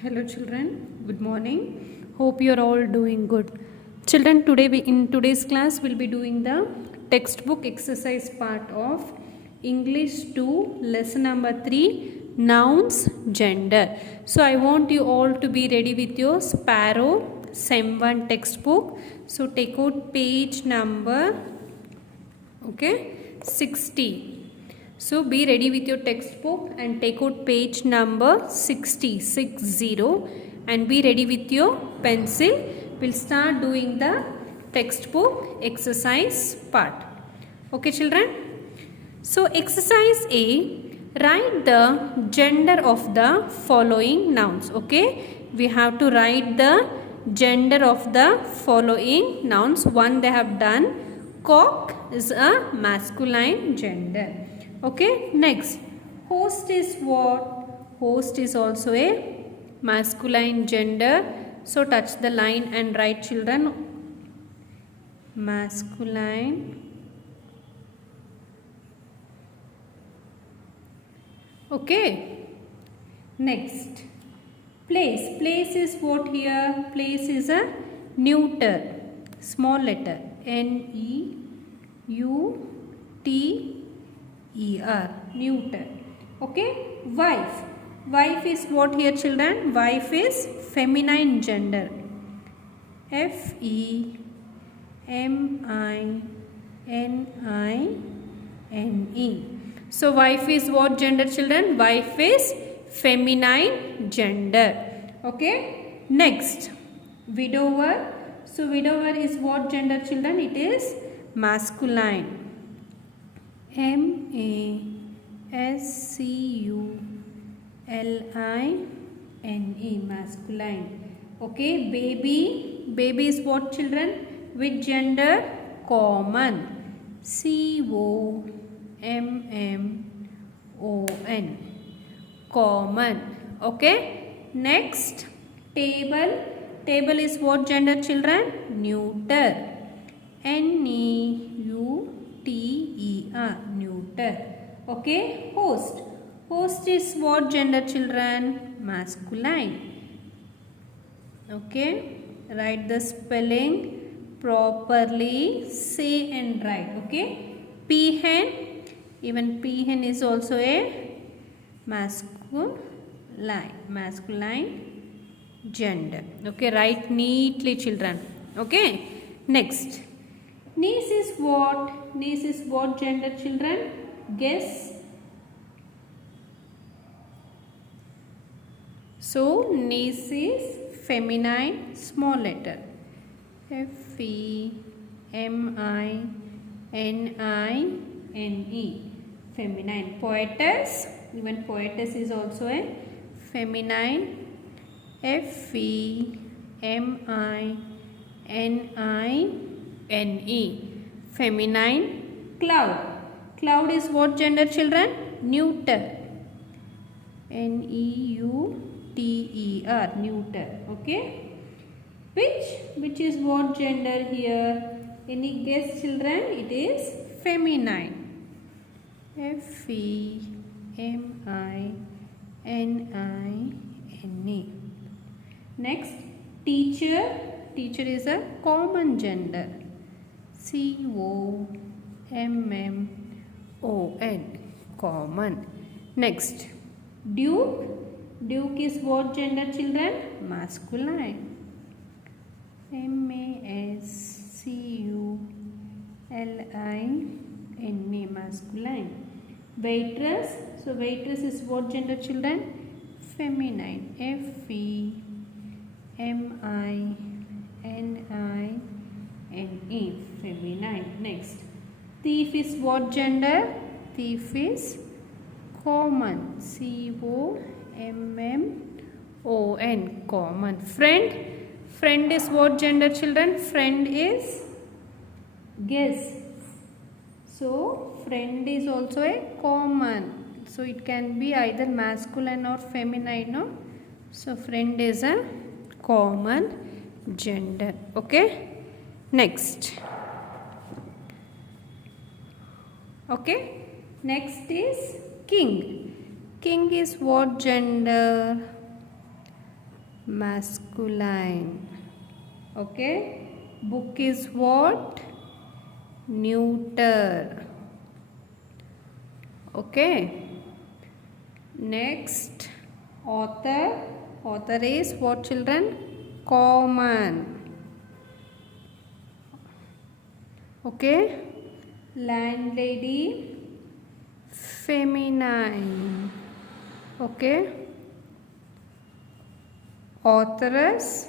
Hello children, good morning. Hope you are all doing good. Children, today in today's class we'll be doing the textbook exercise part of English 2 lesson number 3 nouns gender. So I want you all to be ready with your Sparrow Sem 1 textbook. So take out page number 60. So be ready with your textbook and take out page number 60 and be ready with your pencil. We'll start doing the textbook exercise part. Okay children? So exercise A, write the gender of the following nouns. Okay, we have to write the gender of the following nouns. One they have done. Cock is a masculine gender. Okay, next, host is what? Host is also a masculine gender. So touch the line and write children, masculine. Okay, next, place. Place is what here? Place is a neuter, small letter, N-E-U-T-E-R, neuter. Okay, wife. Wife is what here children? Wife is feminine gender, F-E-M-I-N-I-N-E. So wife is what gender children? Wife is feminine gender. Okay, next, widower. So widower is what gender children? It is masculine, M-A-S-C-U-L-I-N-E, masculine. Okay, baby. Baby is what children? Which gender? Common, C-O-M-M-O-N, common. Okay, next, table. Table is what gender children? Neuter, N-E-U-T-E-R, neuter. Okay, host. Host is what gender children? Masculine. Okay, write the spelling properly, say and write. Okay, peahen. Even peahen is also a masculine gender. Okay, write neatly children. Okay, next, niece is what? Niece is what gender children? Guess. So niece is feminine, small letter, F-E-M-I-N-I-N-E, feminine. Poetess. Even poetess is also a feminine, F-E-M-I-N-I-N-E, feminine. Cloud. Cloud is what gender children? Neuter, N-E-U-T-E-R, neuter. Okay, which is what gender here? Any guess children? It is feminine, F-E-M-I-N-I-N-E. Next, teacher. Teacher is a common gender, C-O-M-M-O-N, common. Next, duke. Duke is what gender children? Masculine, M-A-S-C-U-L-I-N-E, masculine. Waitress. So waitress is what gender children? Feminine, F-E-M-I-N-I-N-E, feminine. Next, thief is what gender? Thief is common, C-O-M-M-O-N, common. Friend. Friend is what gender children? Friend is guess. So friend is also a common. So it can be either masculine or feminine. No? So friend is a common gender. Okay. Next. Okay. Next is king. King is what gender? masculine. Okay, book is what? Neuter. Okay, next, author is what, children? Common. Okay, landlady, feminine. Okay, authoress,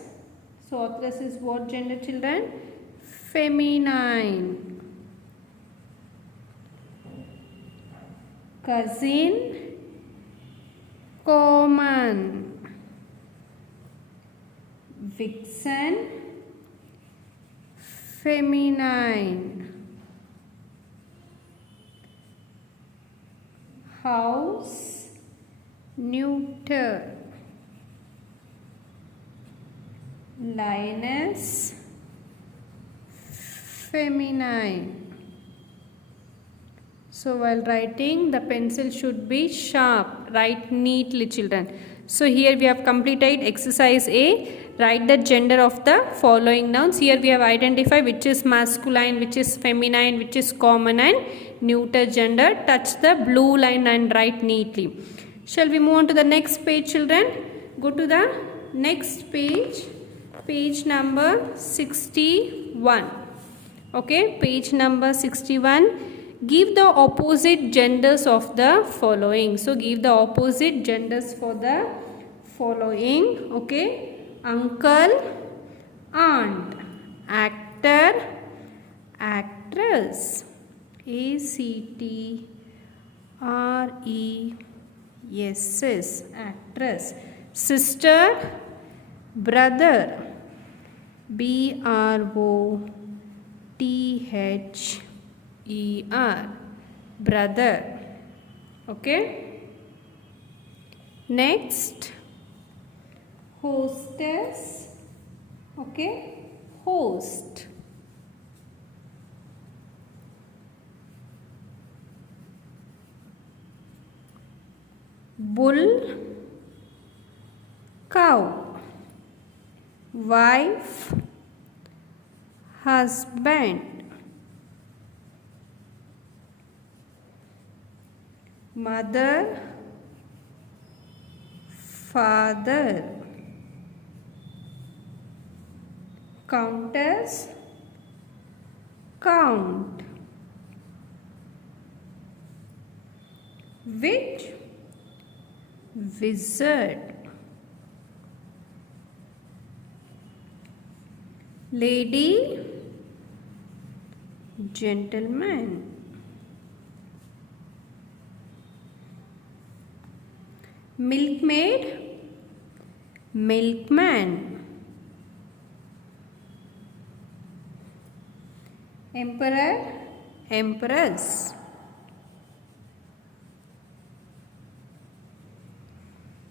so authoress is what gender, children? Feminine. Cousin, common. Vixen, feminine. House, neuter. Lioness, feminine. So while writing, the pencil should be sharp. Write neatly, children. So here we have completed exercise A. Write the gender of the following nouns. Here we have identified which is masculine, which is feminine, which is common and neuter gender. Touch the blue line and write neatly. Shall we move on to the next page, children? Go to the next page. Page number 61. Okay, page number 61. Give the opposite genders of the following. So give the opposite genders for the following. Okay, uncle, aunt, actor, actress, actress, actress, sister, brother, brother, brother. Okay, next, hostess. Okay, host. Bull, cow. Wife, husband. Mother, father. Countess, count. Witch, wizard. Lady, gentleman. Milkmaid, milkman. Emperor, empress.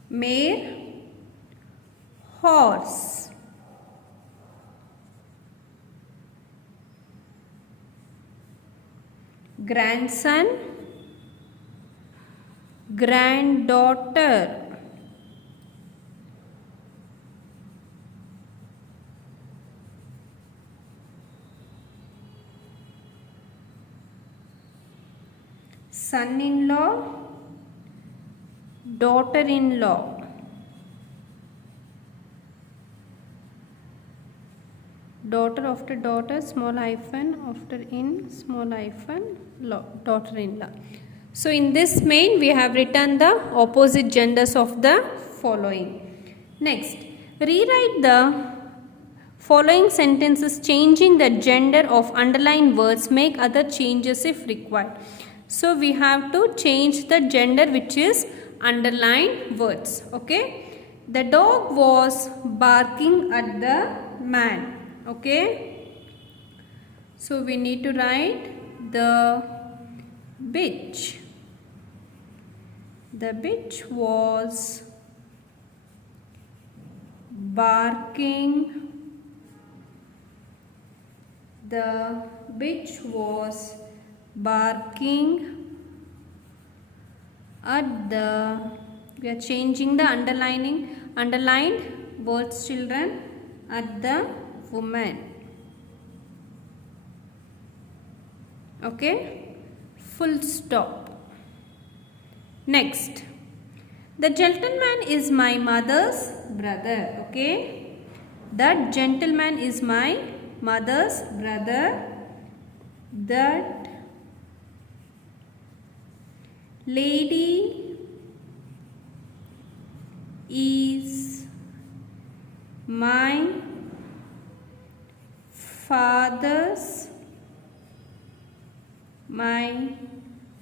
Mare, horse. Grandson, granddaughter. Son-in-law, daughter-in-law. Daughter after daughter, small hyphen, after in, small hyphen, law, daughter-in-law. So in this main, we have written the opposite genders of the following. Next, rewrite the following sentences changing the gender of underlined words. Make other changes if required. So we have to change the gender which is underlined words. Okay. The dog was barking at the man. Okay. So we need to write the bitch. The bitch was barking. The bitch was barking at the, we are changing the underlined words children at the woman. Okay, full stop. Next, the gentleman is my mother's brother. Okay, that gentleman is my mother's brother. That lady is my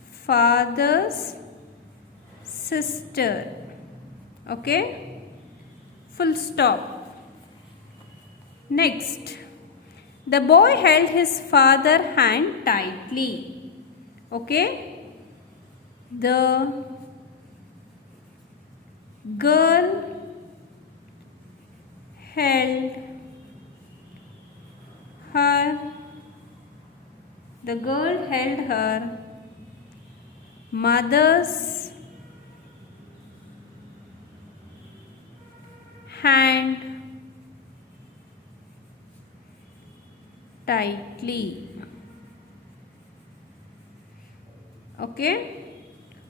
father's sister. Okay, full stop. Next, the boy held his father's hand tightly. Okay, the girl held her mother's hand tightly. Okay,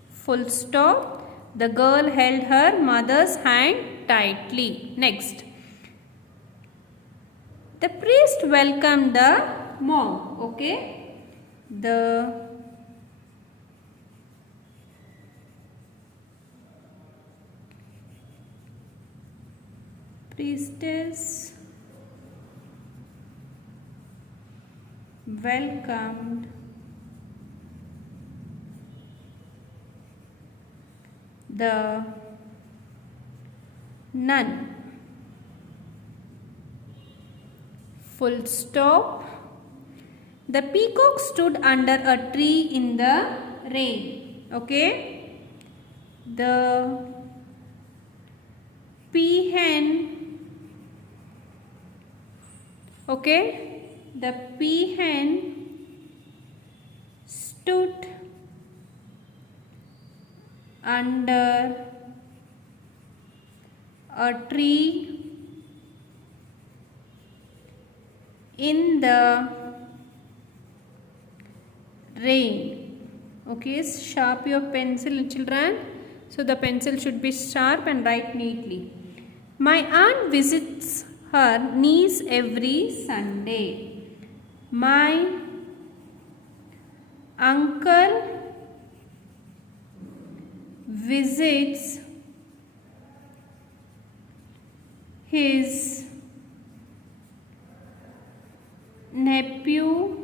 full stop. The girl held her mother's hand tightly. Next, the priest welcomed the monk. Okay, the priestess welcomed the nun. Full stop. The peacock stood under a tree in the rain. Okay, the peahen, okay, the peahen stood under a tree in the rain. Okay, sharp your pencil children. So the pencil should be sharp and write neatly. My aunt visits her niece every Sunday. My uncle visits his nephew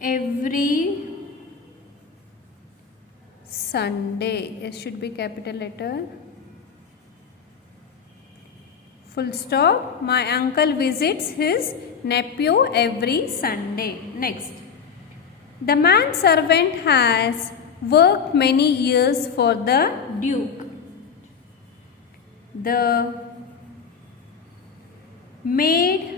every Sunday. It should be capital letter. Full stop. My uncle visits his nephew every Sunday. Next, the man servant has worked many years for the Duke. The maid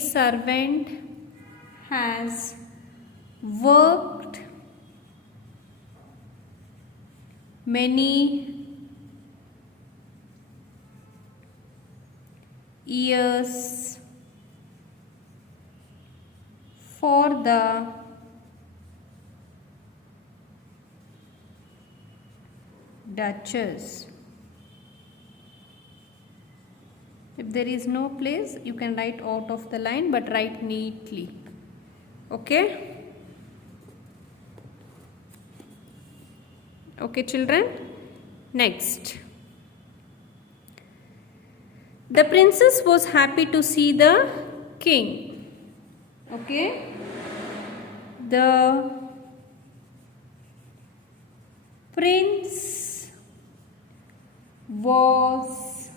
servant has worked many years for the Duchess. If there is no place, you can write out of the line, but write neatly. Okay? Okay, children? Next. The princess was happy to see the king. Okay? The prince was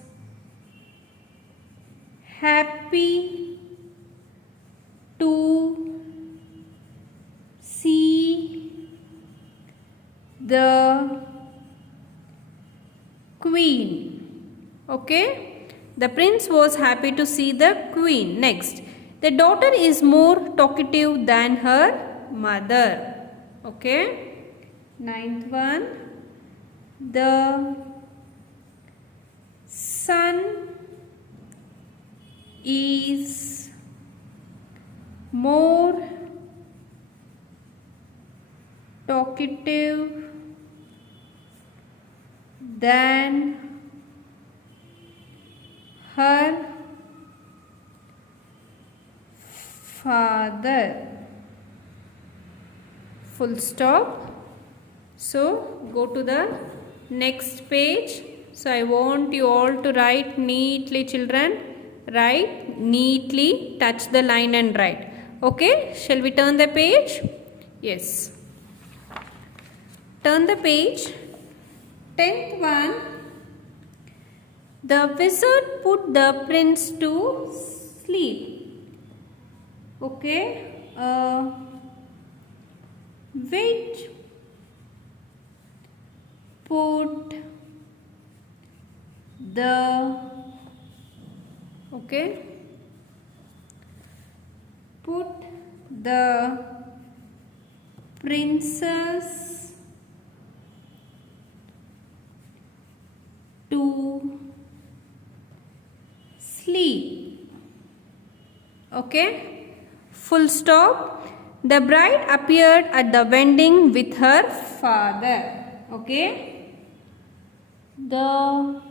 happy to see the queen. Okay, The prince was happy to see the queen. Next, the daughter is more talkative than her mother. Okay. Ninth one, the son is more talkative than her father. Full stop. So go to the next page. So I want you all to write neatly, children. Write neatly, touch the line and write. Okay, shall we turn the page? Yes. Turn the page. 10th one. The wizard put the prince to sleep. Okay. Which put the put the princess to sleep. Okay. Full stop. The bride appeared at the wedding with her father. Okay. The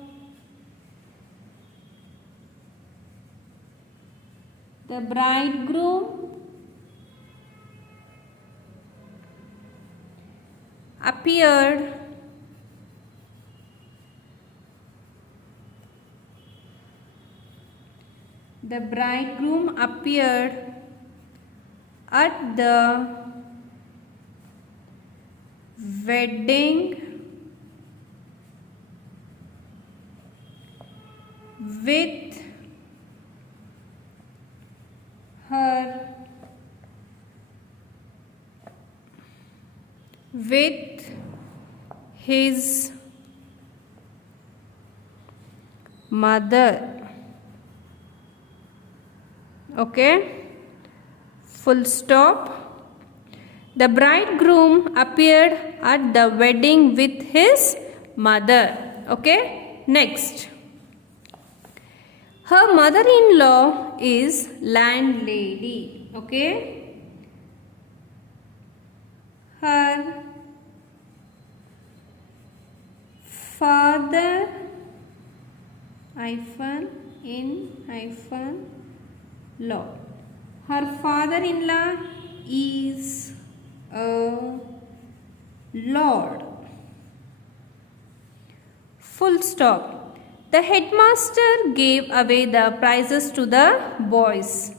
bridegroom appeared at the wedding with his mother. Okay. Full stop. The bridegroom appeared at the wedding with his mother. Okay. Next. Her mother-in-law is landlady. Okay. Her father -in-law. Her father-in-law is a lord. Full stop. The headmaster gave away the prizes to the boys.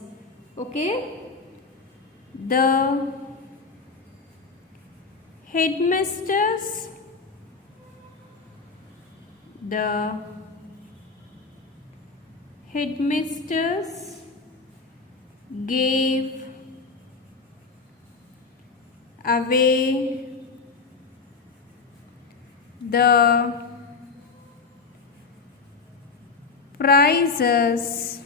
Okay. The headmasters gave away the prizes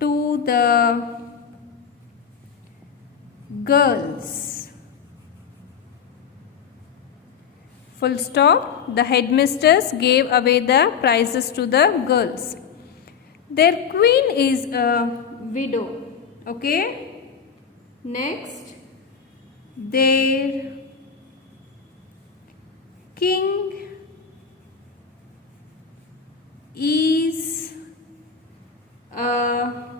to the girls. Full stop. The headmisters gave away the prizes to the girls. Their queen is a widow. Okay. Next. Their king is a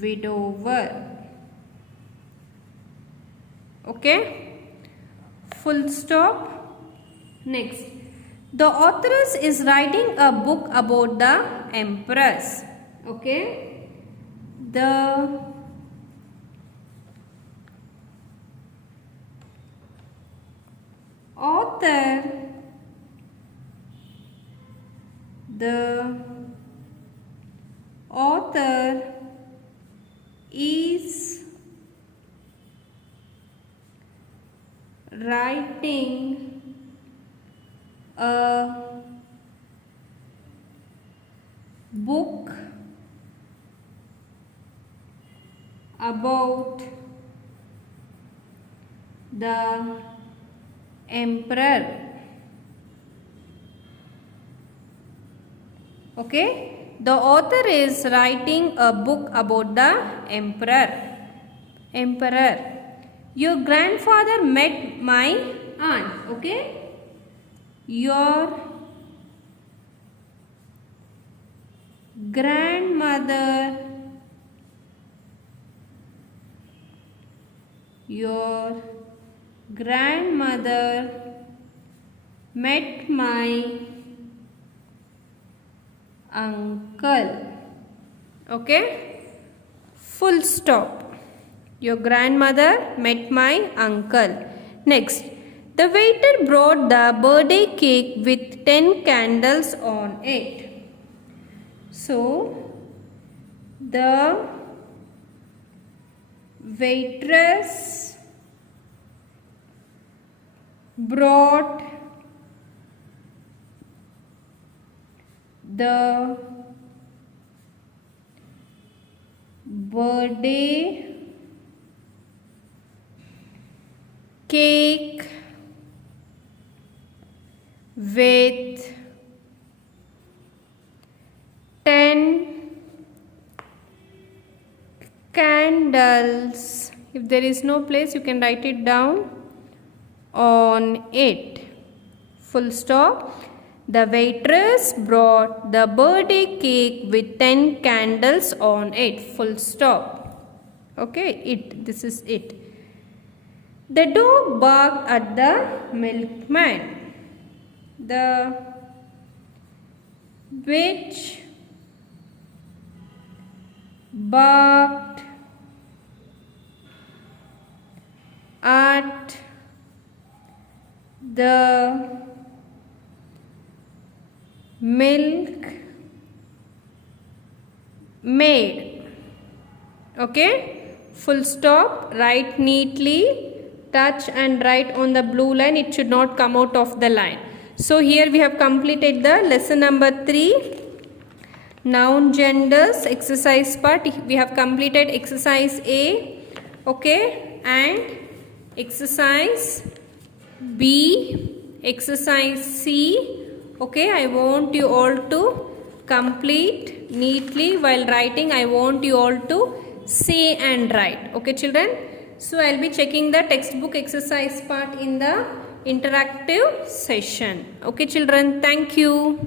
widower. Okay. Full stop. Next. The authoress is writing a book about the empress. Okay. The author is writing a book about the emperor. Okay, the author is writing a book about the emperor. Your grandfather met my aunt. Okay, your grandmother met my uncle. Okay, full stop. Your grandmother met my uncle. Next, the waiter brought the birthday cake with 10 candles on it. So, the waitress brought the birthday cake with 10 candles. If there is no place, you can write it down on it. Full stop. The waitress brought the birthday cake with 10 candles on it. Full stop. Okay, this is it. The dog barked at the milkman. The witch barked at the milkmaid. Okay, full stop. Write neatly, touch and write on the blue line. It should not come out of the line. So here we have completed the lesson number 3, noun genders exercise part. We have completed exercise A, okay, and exercise B, exercise C. Okay, I want you all to complete neatly. While writing, I want you all to say and write. Okay, children. So I will be checking the textbook exercise part in the interactive session. Okay, children. Thank you.